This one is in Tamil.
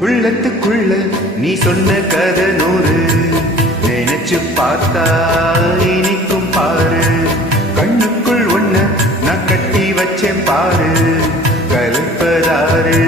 உள்ளத்துக்குள்ள நீ சொன்ன கதை நூறு, நினைச்சு பார்த்தா இனிக்கும் பாரு. கண்ணுக்குள் ஒண்ண நான் கட்டி வச்சேன் பாரு, கலப்பதாரு.